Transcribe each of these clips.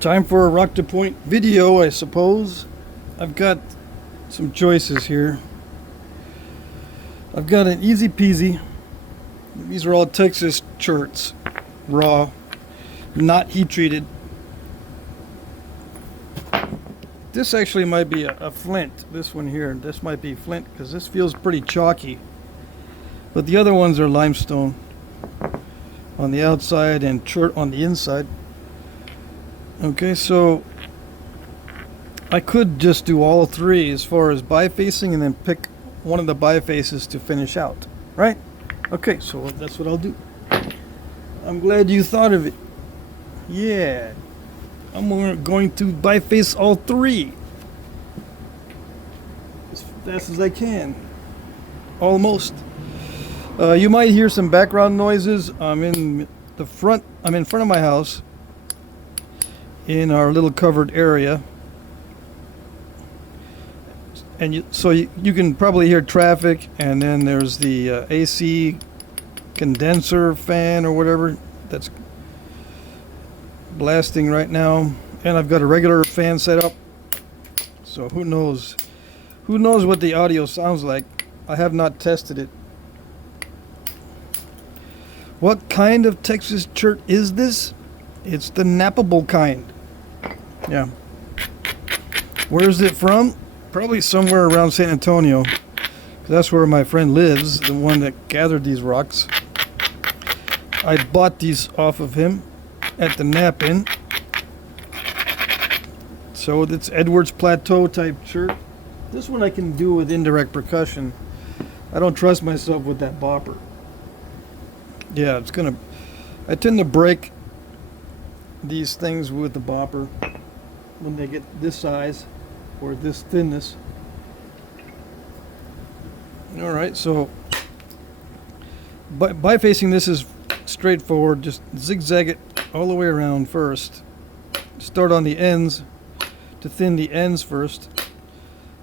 Time for a rock to point video, I suppose. I've got some choices here. I've got an easy peasy. These are all Texas Cherts, raw, not heat treated. This actually might be a flint. This one here, this might be flint because this feels pretty chalky. But the other ones are limestone on the outside and Chert on the inside. Okay, so I could just do all three as far as bifacing and then pick one of the bifaces to finish out, right? Okay, so that's what I'll do. I'm glad you thought of it. Yeah, I'm going to biface all three as fast as I can. Almost. You might hear some background noises. I'm in front of my house in our little covered area. And you can probably hear traffic, and then there's the AC condenser fan or whatever that's blasting right now. And I've got a regular fan set up. So who knows what the audio sounds like. I have not tested it. What kind of Texas Chert is this? It's the nappable kind. Yeah. Where is it from? Probably somewhere around San Antonio. That's where my friend lives, the one that gathered these rocks. I bought these off of him at the Knapping. So it's Edwards Plateau type Chert. This one I can do with indirect percussion. I don't trust myself with that bopper. Yeah, I tend to break these things with the bopper when they get this size or this thinness. Alright, so bifacing this is straightforward. Just zigzag it all the way around first. Start on the ends to thin the ends first.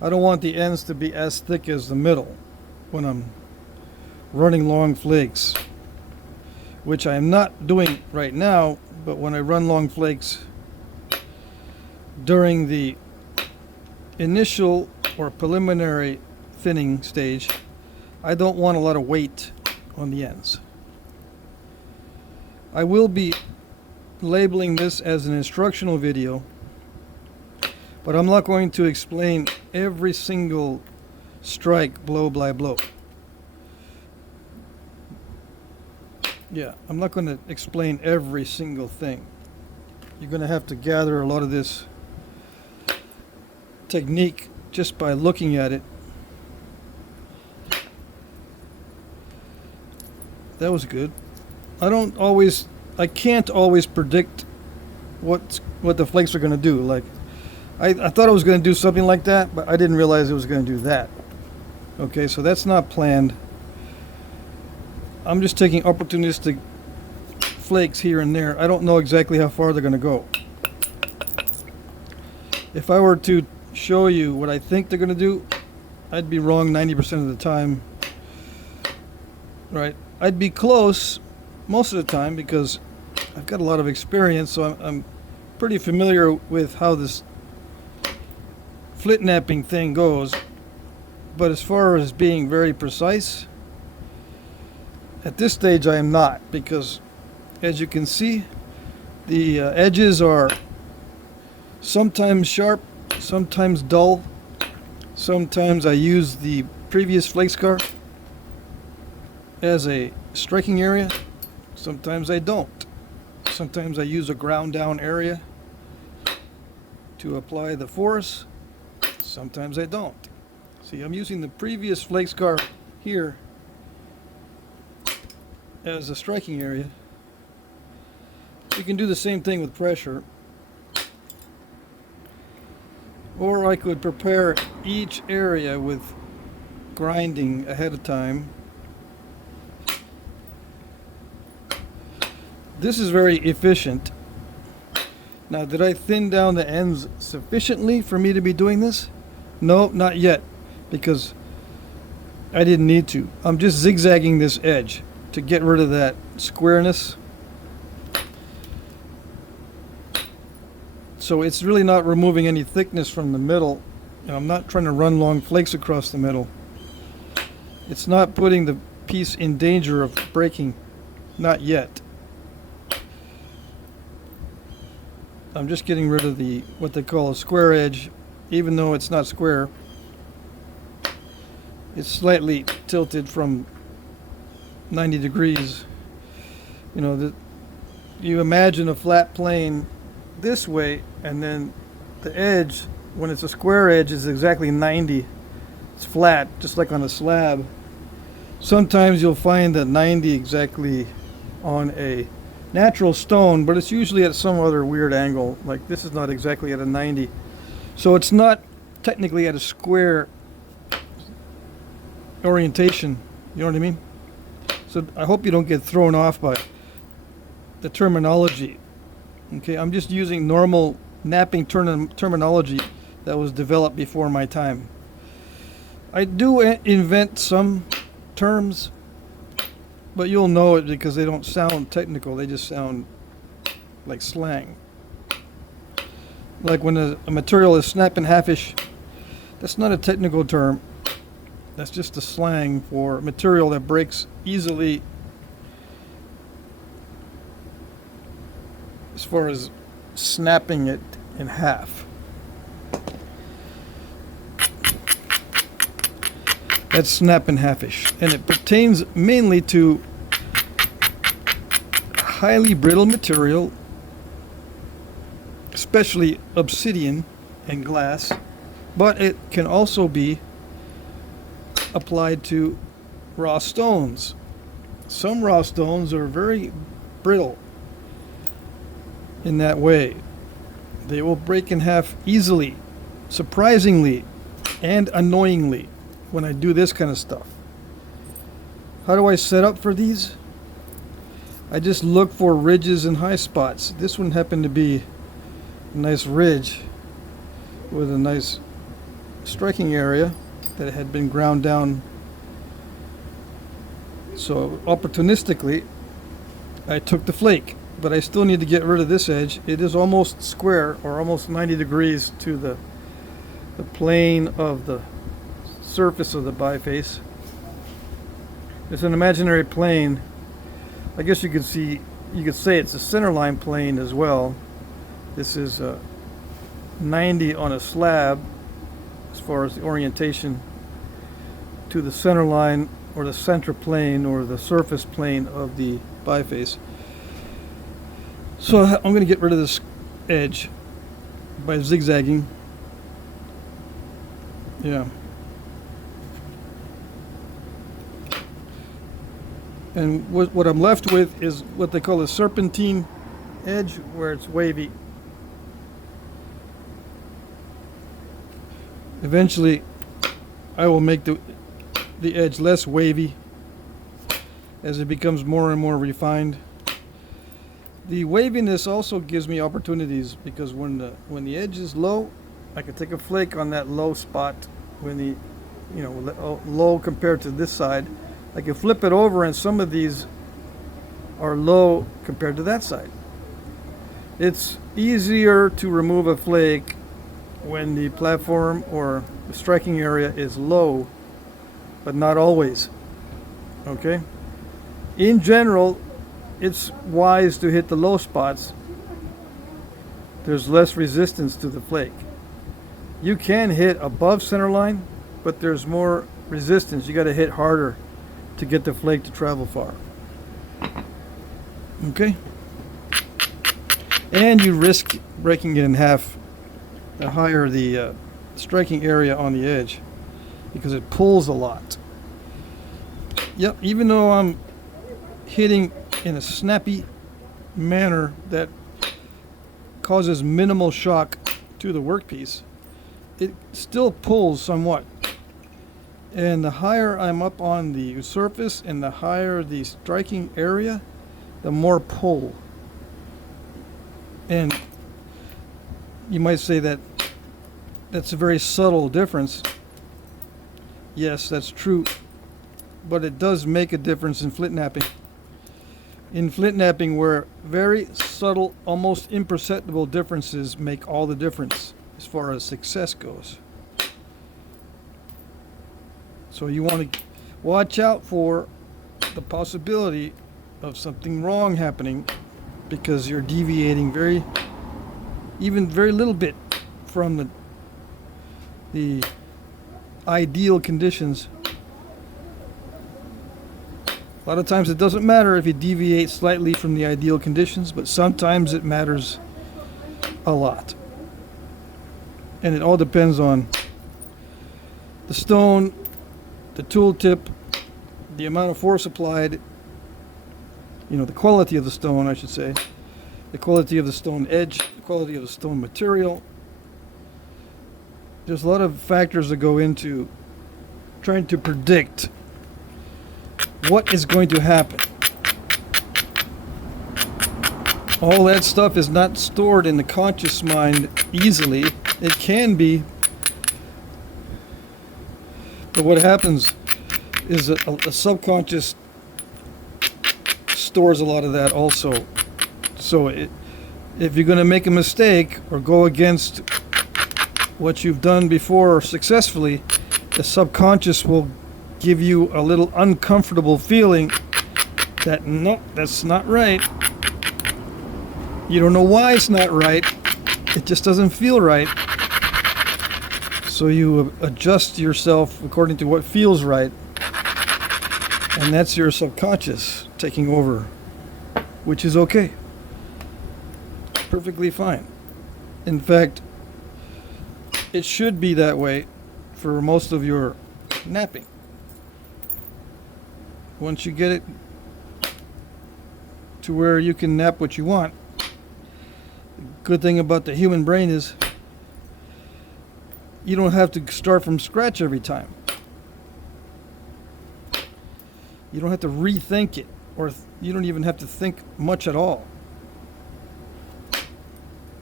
I don't want the ends to be as thick as the middle when I'm running long flakes, which I am not doing right now, but when I run long flakes during the initial or preliminary thinning stage, I don't want a lot of weight on the ends. I will be labeling this as an instructional video, but I'm not going to explain every single strike blow by blow. Yeah, I'm not going to explain every single thing. You're going to have to gather a lot of this technique just by looking at it. That was good. I can't always predict what the flakes are going to do. Like, I thought I was going to do something like that, but I didn't realize it was going to do that. Okay, so that's not planned. I'm just taking opportunistic flakes here and there. I don't know exactly how far they're going to go. If I were to show you what I think they're going to do, I'd be wrong 90% of the time. Right? I'd be close most of the time because I've got a lot of experience, so I'm pretty familiar with how this Flintknapping thing goes. But as far as being very precise, at this stage I am not, because as you can see, the edges are sometimes sharp, sometimes dull. Sometimes I use the previous flake scar as a striking area. Sometimes I don't. Sometimes I use a ground down area to apply the force. Sometimes I don't. See, I'm using the previous flake scar here as a striking area. You can do the same thing with pressure. Or I could prepare each area with grinding ahead of time. This is very efficient. Now, did I thin down the ends sufficiently for me to be doing this? No, not yet, because I didn't need to. I'm just zigzagging this edge to get rid of that squareness. So it's really not removing any thickness from the middle. And I'm not trying to run long flakes across the middle. It's not putting the piece in danger of breaking. Not yet. I'm just getting rid of the what they call a square edge, even though it's not square. It's slightly tilted from 90 degrees. You know, you imagine a flat plane this way, and then the edge, when it's a square edge, is exactly 90. It's flat, just like on a slab. Sometimes you'll find that 90 exactly on a natural stone, but it's usually at some other weird angle. Like this is not exactly at a 90. So it's not technically at a square orientation. You know what I mean? So I hope you don't get thrown off by the terminology. Okay, I'm just using normal knapping terminology that was developed before my time. I do invent some terms, but you'll know it because they don't sound technical. They just sound like slang. Like when a material is snapping halfish, that's not a technical term. That's just a slang for material that breaks easily as far as snapping it in half. That's snapping halfish, and it pertains mainly to highly brittle material, especially obsidian and glass, but it can also be applied to raw stones. Some raw stones are very brittle in that way. They will break in half easily, surprisingly, and annoyingly when I do this kind of stuff. How do I set up for these? I just look for ridges and high spots. This one happened to be a nice ridge with a nice striking area that had been ground down. So opportunistically, I took the flake, but I still need to get rid of this edge. It is almost square, or almost 90 degrees to the plane of the surface of the biface. It's an imaginary plane. I guess you could say it's a centerline plane as well. This is 90 on a slab as far as the orientation to the center line or the center plane or the surface plane of the biface. So I'm going to get rid of this edge by zigzagging. Yeah. And what I'm left with is what they call a serpentine edge, where it's wavy. Eventually, I will make the edge less wavy as it becomes more and more refined. The waviness also gives me opportunities, because when the edge is low, I can take a flake on that low spot. When the low compared to this side, I can flip it over, and some of these are low compared to that side. It's easier to remove a flake when the platform or the striking area is low, but not always. Okay? In general, it's wise to hit the low spots. There's less resistance to the flake. You can hit above center line, but there's more resistance. You got to hit harder to get the flake to travel far. Okay? And you risk breaking it in half the higher the striking area on the edge, because it pulls a lot. Yep, even though I'm hitting in a snappy manner that causes minimal shock to the workpiece, it still pulls somewhat. And the higher I'm up on the surface and the higher the striking area, the more pull. And you might say that that's a very subtle difference. Yes, that's true. But it does make a difference in flint knapping. in flint knapping where very subtle, almost imperceptible differences make all the difference as far as success goes. So you want to watch out for the possibility of something wrong happening because you're deviating even very little bit from the ideal conditions. A lot of times it doesn't matter if you deviate slightly from the ideal conditions, but sometimes it matters a lot. And it all depends on the stone, the tool tip, the amount of force applied, the quality of the stone, I should say, the quality of the stone edge, the quality of the stone material. There's a lot of factors that go into trying to predict what is going to happen. All that stuff is not stored in the conscious mind easily. It can be, but what happens is a subconscious stores a lot of that also. So if you're going to make a mistake or go against what you've done before successfully, the subconscious will give you a little uncomfortable feeling that no, that's not right. You don't know why it's not right. It just doesn't feel right. So you adjust yourself according to what feels right. And that's your subconscious taking over, which is okay. Perfectly fine. In fact, it should be that way for most of your knapping. Once you get it to where you can knap what you want, the good thing about the human brain is you don't have to start from scratch every time. You don't have to rethink it, or you don't even have to think much at all.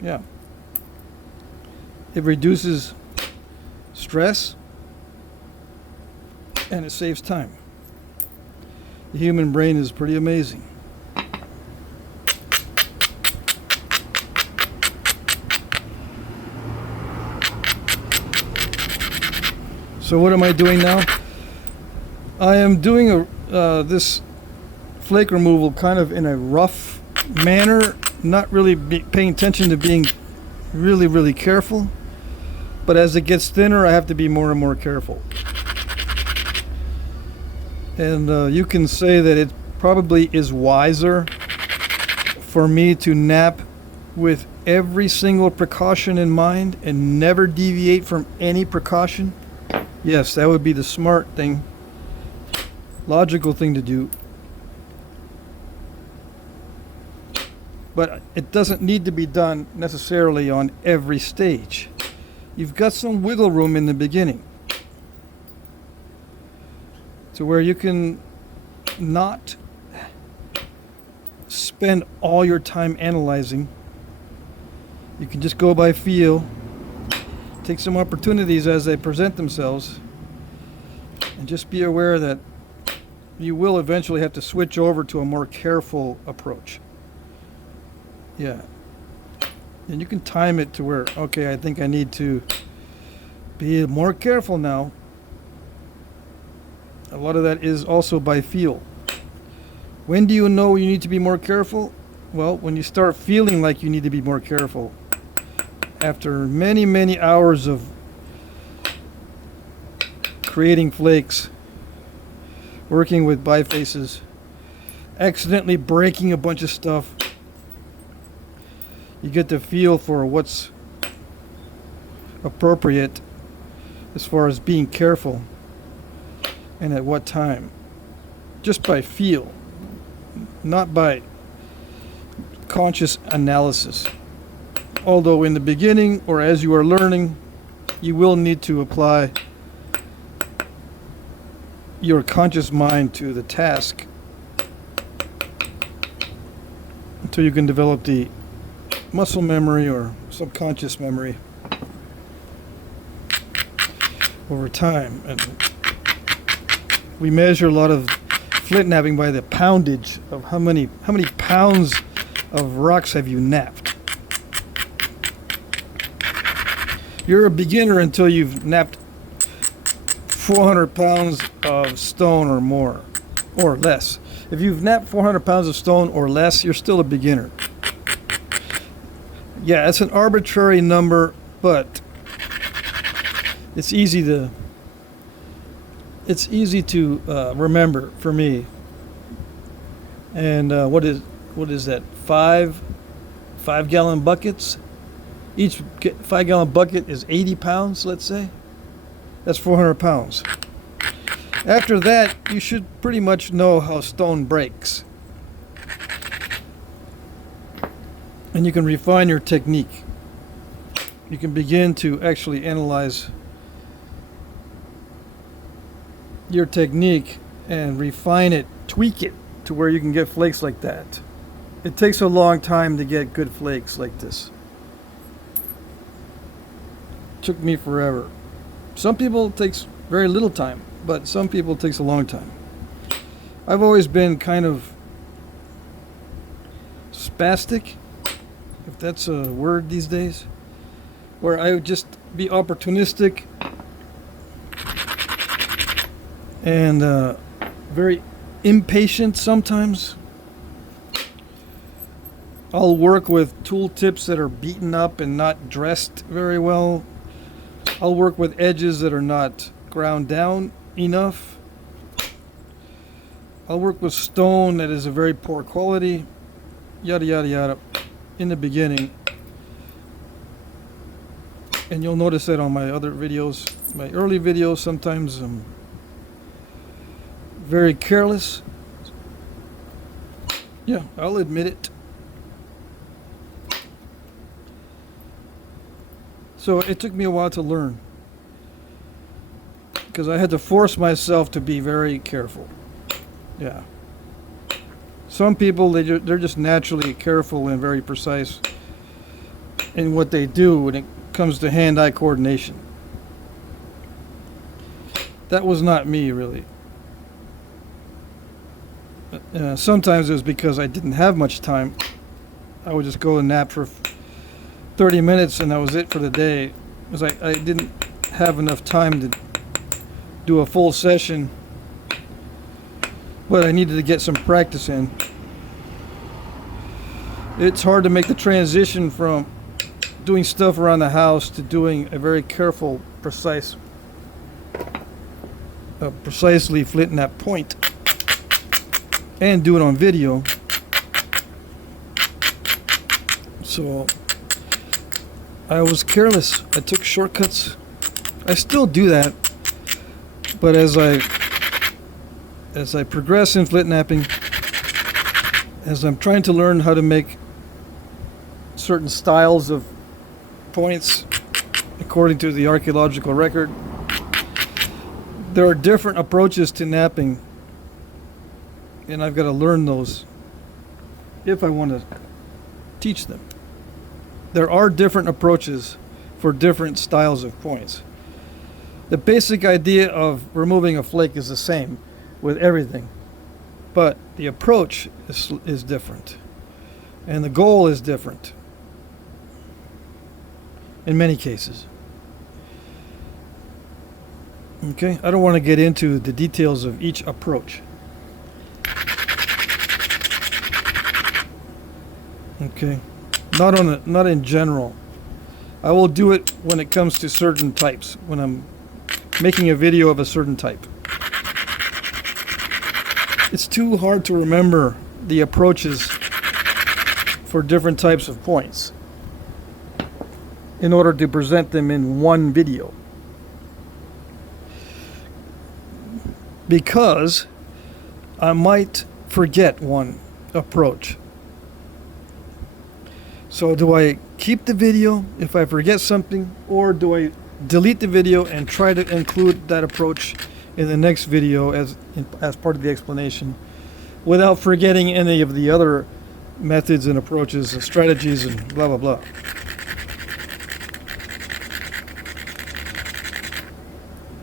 Yeah. It reduces stress and it saves time. The human brain is pretty amazing. So what am I doing now? I am doing this flake removal kind of in a rough manner, not really paying attention to being really, really careful. But as it gets thinner, I have to be more and more careful. And you can say that it probably is wiser for me to nap with every single precaution in mind and never deviate from any precaution. Yes, that would be the smart thing, logical thing to do. But it doesn't need to be done necessarily on every stage. You've got some wiggle room in the beginning to where you can not spend all your time analyzing. You can just go by feel, take some opportunities as they present themselves, and just be aware that you will eventually have to switch over to a more careful approach. Yeah. And you can time it to where, okay, I think I need to be more careful now. A lot of that is also by feel. When do you know you need to be more careful? Well, when you start feeling like you need to be more careful. After many, many hours of creating flakes, working with bifaces, accidentally breaking a bunch of stuff, you get the feel for what's appropriate as far as being careful and at what time. Just by feel, not by conscious analysis. Although in the beginning or as you are learning, you will need to apply your conscious mind to the task until you can develop the muscle memory or subconscious memory over time. And we measure a lot of flint napping by the poundage of how many pounds of rocks have you napped. You're a beginner until you've napped 400 pounds of stone or more, or less. If you've napped 400 pounds of stone or less, you're still a beginner. Yeah, it's an arbitrary number, but it's easy to remember for me. And what is that? 5-gallon buckets. Each 5-gallon bucket is 80 pounds, let's say. That's 400 pounds. After that, you should pretty much know how stone breaks. And you can refine your technique. You can begin to actually analyze your technique and refine it, tweak it to where you can get flakes like that. It takes a long time to get good flakes like this. Took me forever. Some people it takes very little time, but some people it takes a long time. I've always been kind of spastic, if that's a word these days, where I would just be opportunistic and very impatient sometimes. I'll work with tool tips that are beaten up and not dressed very well. I'll work with edges that are not ground down enough. I'll work with stone that is a very poor quality. Yada yada yada in the beginning. And you'll notice that on my other videos, my early videos, sometimes I'm very careless. Yeah, I'll admit it. So it took me a while to learn, because I had to force myself to be very careful. Yeah. Some people, they're just naturally careful and very precise in what they do when it comes to hand-eye coordination. That was not me, really. Sometimes it was because I didn't have much time. I would just go and nap for 30 minutes and that was it for the day, because I didn't have enough time to do a full session, but I needed to get some practice in. It's hard to make the transition from doing stuff around the house to doing a very careful, precisely flint knap point and do it on video. So I was careless. I took shortcuts. I still do that, but as I progress in flint napping, as I'm trying to learn how to make certain styles of points according to the archaeological record, there are different approaches to napping, and I've got to learn those if I want to teach them. There are different approaches for different styles of points. The basic idea of removing a flake is the same with everything, but the approach is different, and the goal is different in many cases. Okay, I don't want to get into the details of each approach. Okay, not in general. I will do it when it comes to certain types, when I'm making a video of a certain type. It's too hard to remember the approaches for different types of points in order to present them in one video, because I might forget one approach. So do I keep the video if I forget something, or do I delete the video and try to include that approach in the next video as part of the explanation without forgetting any of the other methods and approaches and strategies and blah blah blah.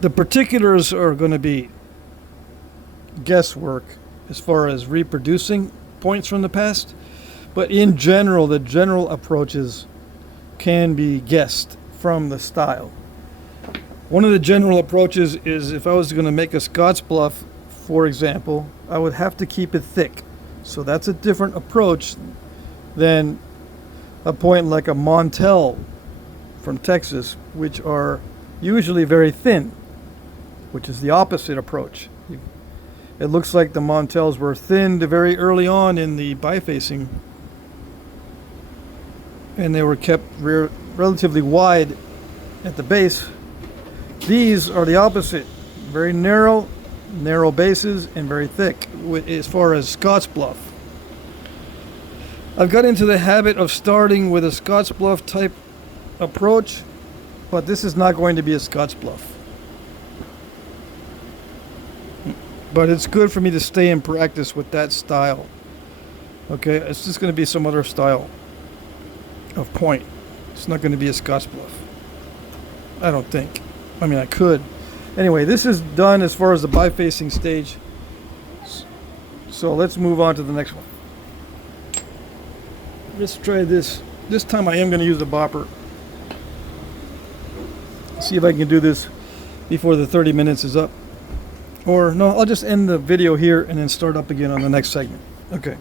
The particulars are going to be guesswork as far as reproducing points from the past. But in general, the general approaches can be guessed from the style. One of the general approaches is if I was going to make a Scots bluff, for example, I would have to keep it thick. So that's a different approach than a point like a Montel from Texas, which are usually very thin, which is the opposite approach. It looks like the Montels were thinned very early on in the bifacing, and they were kept relatively wide at the base. These are the opposite, very narrow bases and very thick as far as Scots bluff. I've got into the habit of starting with a Scots bluff type approach, but this is not going to be a Scots bluff. But it's good for me to stay in practice with that style. Okay, it's just going to be some other style of point. It's not going to be a Scots bluff, I don't think. I mean, I could. Anyway, this is done as far as the bifacing stage. So let's move on to the next one. Let's try this. This time I am going to use the bopper. See if I can do this before the 30 minutes is up. Or no, I'll just end the video here and then start up again on the next segment. Okay.